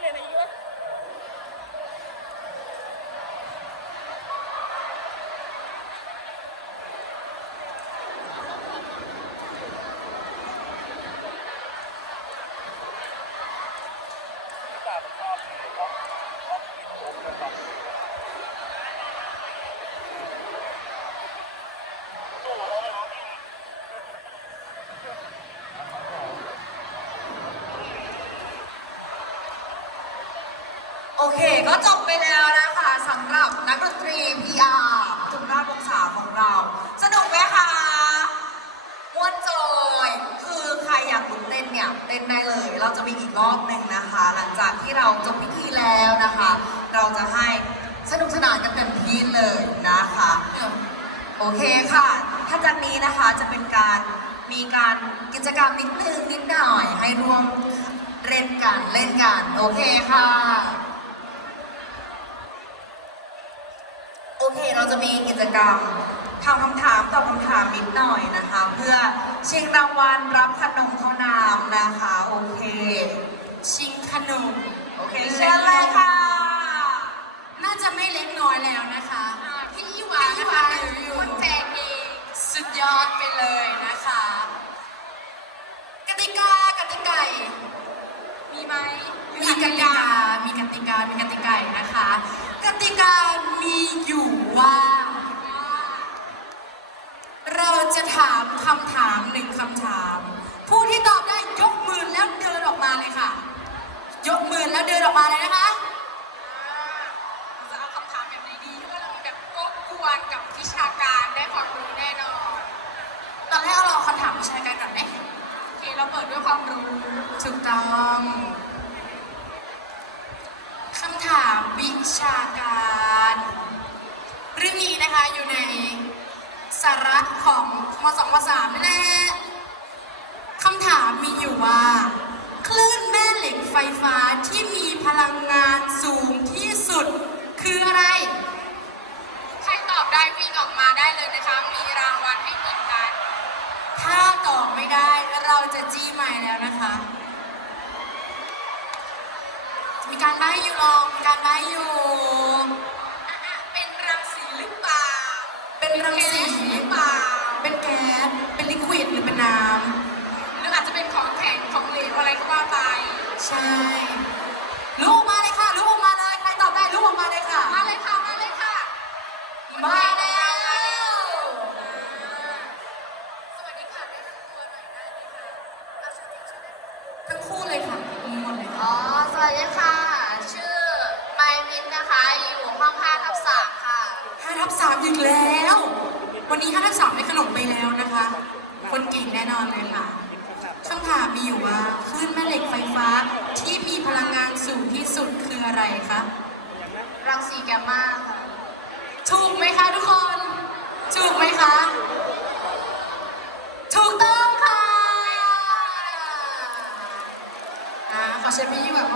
เลยนะยุทธชอบชอบกินผมชอบกินผมเลยครับ เคก็จบไปแล้วนะคะสำหรับนักดนตรี PR ทุกหน้าองศาของเรา สนุกไหมคะม่วนจอย คือใครอยากลุกเต้นเนี่ยเต้นได้เลย เราจะมีอีกรอบหนึ่งนะคะ หลังจากที่เราจบพิธีแล้วนะคะ เราจะให้สนุกสนานกันเต็มที่เลยนะคะโอเคค่ะ ถ้าจากนี้นะคะจะเป็นการมีการกิจกรรมนิดนึงนิดหน่อย ให้ร่วมเล่นกันเล่นกัน โอเคค่ะ โอ เค เราจะมีกิจกรรมทำคำถามตอบคำถามนิดหน่อยนะคะ เพื่อชิงรางวัลรับขนมข้าวหนามนะคะโอเค ชิงขนมโอเคเชิญเลยค่ะ น่าจะไม่เล็กน้อยแล้วนะคะพี่อีวานะคะคนแจกเองสุดยอดไปเลยนะคะ กติกากติกามีไหมมีกติกามีกติกามีกติกานะคะ กติกามีอยู่ว่า เราจะถามคำถามหนึ่งคำถาม ผู้ที่ตอบได้ยกมือแล้วเดินออกมาเลยค่ะ ยกมือแล้วเดินออกมาเลยนะคะ จะเอาคำถามแบบไหนดีเพราะว่าเรามีแบบโก๊กกวนกับวิชาการได้ความรู้แน่นอน ตอนแรกเราเอาคำถามวิชาการก่อนไหมโอเคเราเปิดด้วยความรู้ถูกต้องคำถามวิชาการ เรื่องนี้นะคะอยู่ใน สาระของมสองมสามนี่แหละคำถามมีอยู่ว่า คลื่นแม่เหล็กไฟฟ้าที่มีพลังงานสูงที่สุดคืออะไร ใครตอบได้วิ่งออกมาได้เลยนะคะ มีรางวัลให้หนึ่งกัน ถ้าตอบไม่ได้เราจะจี้ใหม่แล้วนะคะ มีการใบ้อยู่หรอ นน้หรืออาจจะเป็นของแข็งของเหลวอะไรก็ว่าไปำใช่ลุกออกมาเลยค่ะลุกออกมาเลย ใครตอบได้ลุกออกมาเลยค่ะ มาเลยค่ะ มาเลยค่ะมาแล้ว สวัสดีค่ะได้ตัวหน่อยได้ไหมคะเอาชื่อจริงชื่อเล่นทั้งคู่เลยค่ะหมดเลยค่ะ อ๋อ สวัสดีค่ะ ชื่อไมมินนะคะ อยู่ห้อง5ทับ3ค่ะ ห้าทับสามอีกแล้ว วันนี้ห้าทับสามได้ขนมไปแล้วนะคะ คนเก่งแน่นอนเลยค่ะคำถามมีอยู่ว่าคลื่นแม่เหล็กไฟฟ้าที่มีพลังงานสูงที่สุดคืออะไรคะรังสีแกมมาค่ะถูกไหมคะทุกคนถูกไหมคะถูกต้องค่ะอ่าขอเชิญพี่ยิ่งแบบ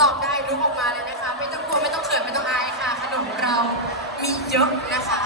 ตอบได้ลุกออกมาเลยนะคะ ไม่ต้องกลัวไม่ต้องเขินไม่ต้องอายค่ะ ขนมเรามีเยอะนะคะ